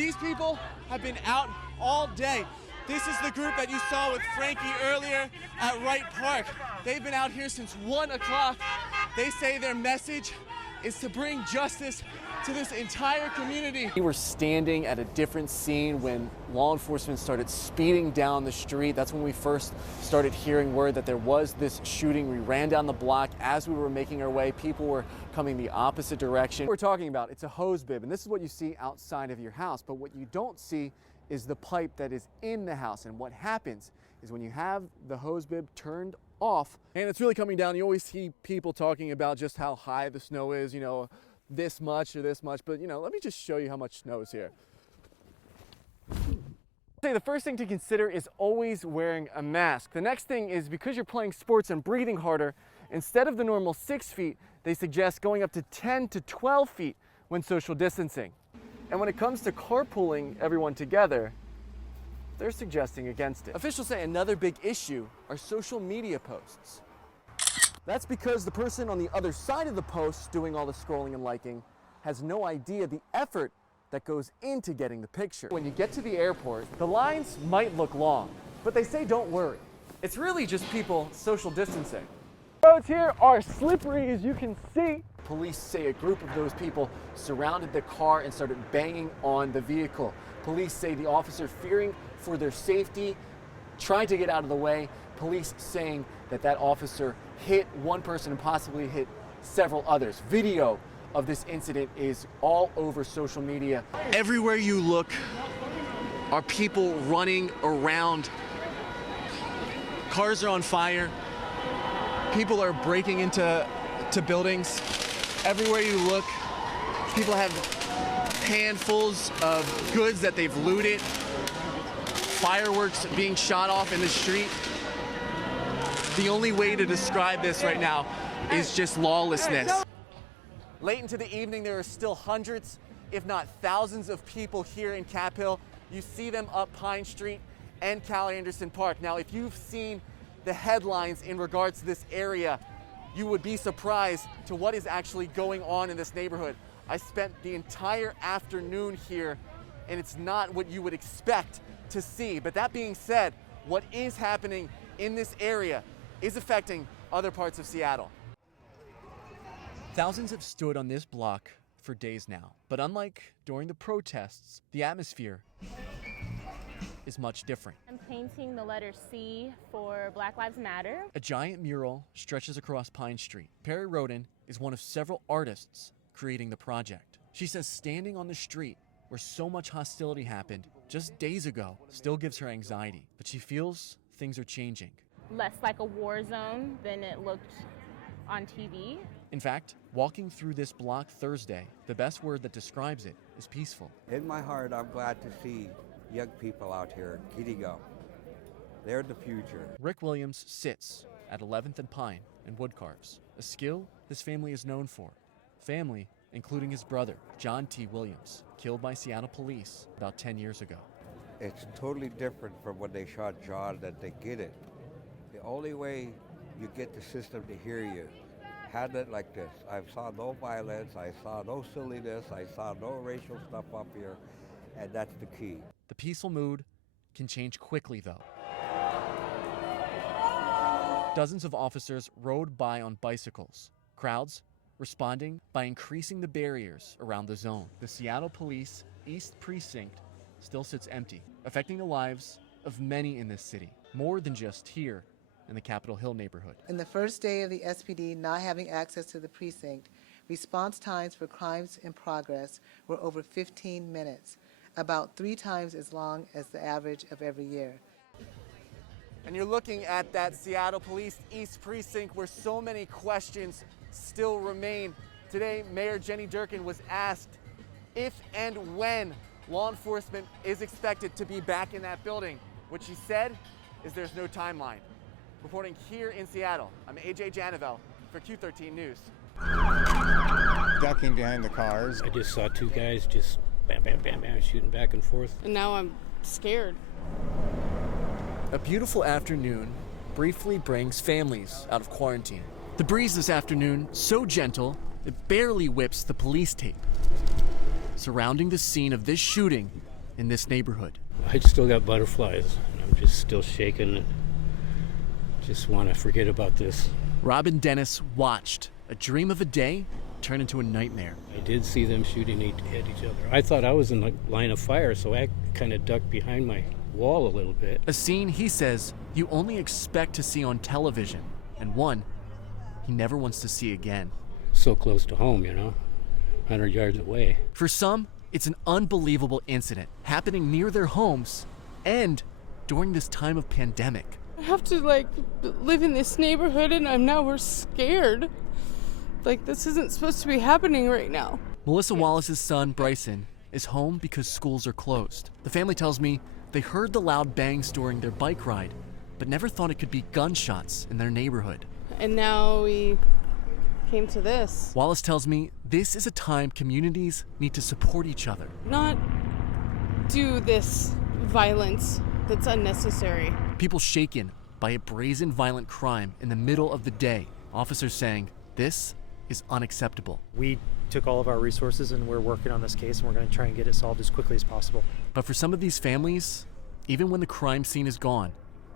these people have been out all day. This is the group that you saw with Frankie earlier at Wright Park. They've been out here since 1 o'clock. They say their message is to bring justice to this entire community. We were standing at a different scene when law enforcement started speeding down the street. That's when we first started hearing word that there was this shooting. We ran down the block as we were making our way. People were coming the opposite direction. What we're talking about, it's a hose bib, and this is what you see outside of your house. But what you don't see is the pipe that is in the house. And what happens is when you have the hose bib turned off and it's really coming down, you always see people talking about just how high the snow is, you know, this much or this much, but let me just show you how much snow is here. The first thing to consider is always wearing a mask. The next thing is, because you're playing sports and breathing harder, instead of the normal 6 feet, they suggest going up to 10 to 12 feet when social distancing. And when it comes to carpooling everyone together, they're suggesting against it. Officials say another big issue are social media posts. That's because the person on the other side of the post doing all the scrolling and liking has no idea the effort that goes into getting the picture. When you get to the airport, the lines might look long, but they say don't worry. It's really just people social distancing. Roads here are slippery, as you can see. Police say a group of those people surrounded the car and started banging on the vehicle. Police say the officer, fearing for their safety, tried to get out of the way. Police saying that officer hit one person and possibly hit several others. Video of this incident is all over social media. Everywhere you look are people running around. Cars are on fire. People are breaking into buildings. Everywhere you look, people have handfuls of goods that they've looted. Fireworks being shot off in the street. The only way to describe this right now is just lawlessness. Late into the evening, there are still hundreds, if not thousands of people here in Cap Hill. You see them up Pine Street and Cal Anderson Park. Now, if you've seen the headlines in regards to this area, you would be surprised to what is actually going on in this neighborhood. I spent the entire afternoon here, and it's not what you would expect to see. But that being said, what is happening in this area is affecting other parts of Seattle. Thousands have stood on this block for days now, but unlike during the protests, the atmosphere is much different. I'm painting the letter C for Black Lives Matter. A giant mural stretches across Pine Street. Perry Roden is one of several artists creating the project. She says standing on the street where so much hostility happened just days ago still gives her anxiety, but she feels things are changing. Less like a war zone than it looked on TV. In fact, walking through this block Thursday, the best word that describes it is peaceful. In my heart, I'm glad to see young people out here getting up. They're the future. Rick Williams sits at 11th and Pine and woodcarves, a skill his family is known for. Family, including his brother, John T. Williams, killed by Seattle police about 10 years ago. It's totally different from when they shot John, that they get it. The only way you get the system to hear you, had it like this. I saw no violence, I saw no silliness, I saw no racial stuff up here, and that's the key. The peaceful mood can change quickly, though. Dozens of officers rode by on bicycles. Crowds responding by increasing the barriers around the zone. The Seattle Police East Precinct still sits empty, affecting the lives of many in this city, more than just here in the Capitol Hill neighborhood. In the first day of the SPD not having access to the precinct, response times for crimes in progress were over 15 minutes, about 3 times as long as the average of every year. And you're looking at that Seattle Police East Precinct where so many questions still remain. Today, Mayor Jenny Durkan was asked if and when law enforcement is expected to be back in that building. What she said is there's no timeline. Reporting here in Seattle, I'm AJ Janavel for Q13 News. Ducking behind the cars. I just saw 2 guys just bam, bam, bam, bam, shooting back and forth. And now I'm scared. A beautiful afternoon briefly brings families out of quarantine. The breeze this afternoon, so gentle, it barely whips the police tape. Surrounding the scene of this shooting in this neighborhood. I still got butterflies, and I'm just still shaking and just want to forget about this. Rob and Dennis watched a dream of a day turn into a nightmare. I did see them shooting at each other. I thought I was in the line of fire, so I kind of ducked behind my wall a little bit. A scene he says you only expect to see on television, and one he never wants to see again. So close to home, 100 yards away. For some, it's an unbelievable incident happening near their homes and during this time of pandemic. I have to live in this neighborhood and we're scared. This isn't supposed to be happening right now. Melissa Wallace's son, Bryson, is home because schools are closed. The family tells me they heard the loud bangs during their bike ride, but never thought it could be gunshots in their neighborhood. And now we came to this. Wallace tells me this is a time communities need to support each other. Not do this violence that's unnecessary. People shaken by a brazen violent crime in the middle of the day. Officers saying this is unacceptable. We took all of our resources and we're working on this case, and we're going to try and get it solved as quickly as possible. But for some of these families, even when the crime scene is gone,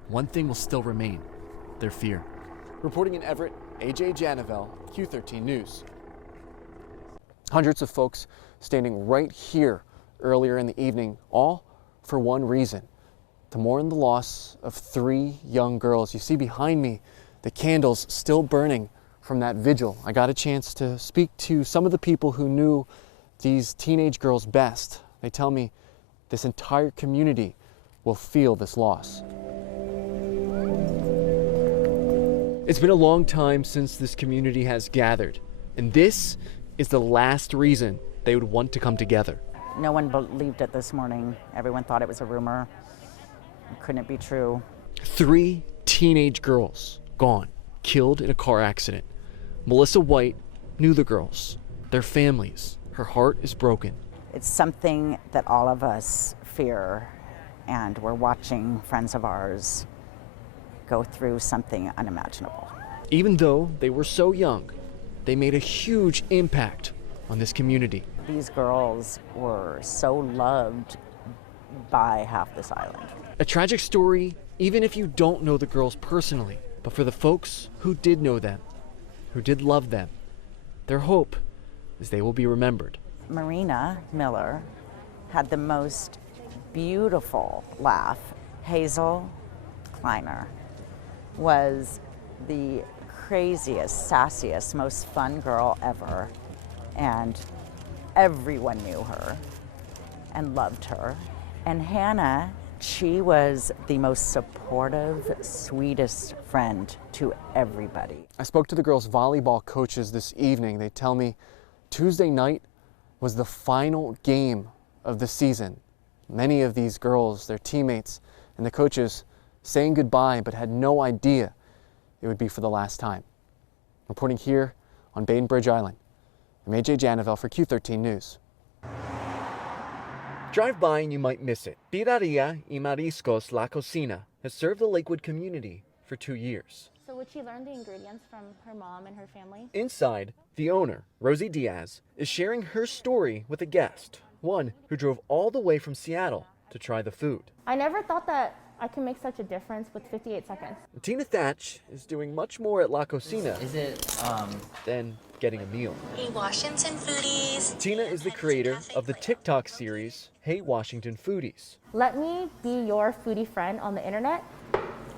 one thing will still remain: their fear. Reporting in Everett, AJ Janavel, Q13 News. Hundreds of folks standing right here earlier in the evening, all for one reason: to mourn the loss of 3 young girls. You see behind me the candles still burning from that vigil. I got a chance to speak to some of the people who knew these teenage girls best. They tell me this entire community will feel this loss. It's been a long time since this community has gathered, and this is the last reason they would want to come together. No one believed it this morning. Everyone thought it was a rumor. Couldn't it be true? 3 teenage girls gone, killed in a car accident. Melissa White knew the girls, their families. Her heart is broken. It's something that all of us fear, and we're watching friends of ours go through something unimaginable. Even though they were so young, they made a huge impact on this community. These girls were so loved by half this island. A tragic story, even if you don't know the girls personally, but for the folks who did know them, who did love them, their hope is they will be remembered. Marina Miller had the most beautiful laugh. Hazel Kleiner was the craziest, sassiest, most fun girl ever, and everyone knew her and loved her. And Hannah, she was the most supportive, sweetest friend to everybody. I spoke to the girls' volleyball coaches this evening. They tell me Tuesday night was the final game of the season. Many of these girls, their teammates, and the coaches saying goodbye, but had no idea it would be for the last time. Reporting here on Bainbridge Island, I'm AJ Janavel for Q13 News. Drive by and you might miss it. Birraria y Mariscos La Cocina has served the Lakewood community for 2 years. So would she learn the ingredients from her mom and her family? Inside, the owner, Rosie Diaz, is sharing her story with a guest, one who drove all the way from Seattle to try the food. I never thought that I can make such a difference with 58 seconds. Tina Thatch is doing much more at La Cocina than getting a meal. Hey Washington Foodies! Tina is the creator of the TikTok series, Hey Washington Foodies. Let me be your foodie friend on the internet.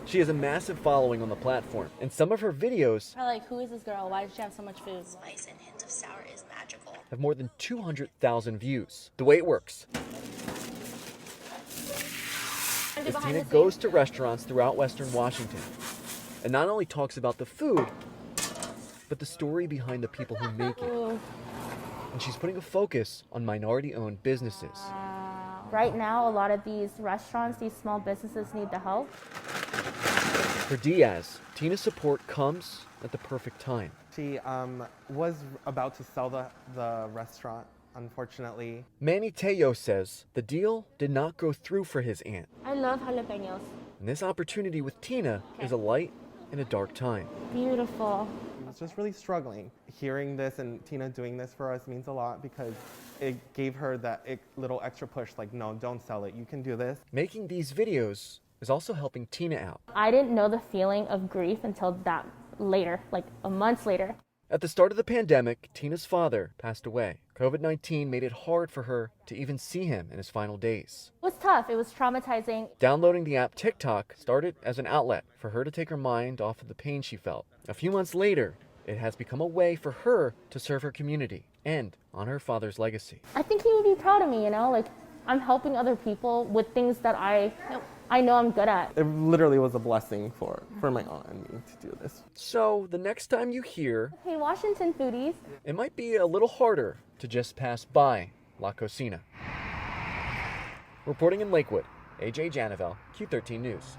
She has a massive following on the platform, and some of her videos Who is this girl? Why does she have so much food? Spice and hint of sour is magical. have more than 200,000 views. The way it works is Tina goes to restaurants throughout Western Washington and not only talks about the food, but the story behind the people who make it. And she's putting a focus on minority-owned businesses. Right now, a lot of these restaurants, these small businesses need the help. For Diaz, Tina's support comes at the perfect time. She was about to sell the restaurant, unfortunately. Manny Teo says the deal did not go through for his aunt. I love jalapenos. And this opportunity with Tina is a light in a dark time. Beautiful. I was just really struggling. Hearing this and Tina doing this for us means a lot because it gave her that little extra push, like, no, don't sell it. You can do this. Making these videos is also helping Tina out. I didn't know the feeling of grief until that later, like a month later. At the start of the pandemic, Tina's father passed away. COVID-19 made it hard for her to even see him in his final days. It was tough. It was traumatizing. Downloading the app TikTok started as an outlet for her to take her mind off of the pain she felt. A few months later, it has become a way for her to serve her community and honor her father's legacy. I think he would be proud of me, you know, like I'm helping other people with things that I know I'm good at. It literally was a blessing for my aunt and me to do this. So the next time you hear, Hey, Washington foodies, it might be a little harder to just pass by La Cocina. Reporting in Lakewood, AJ Janavel, Q13 News.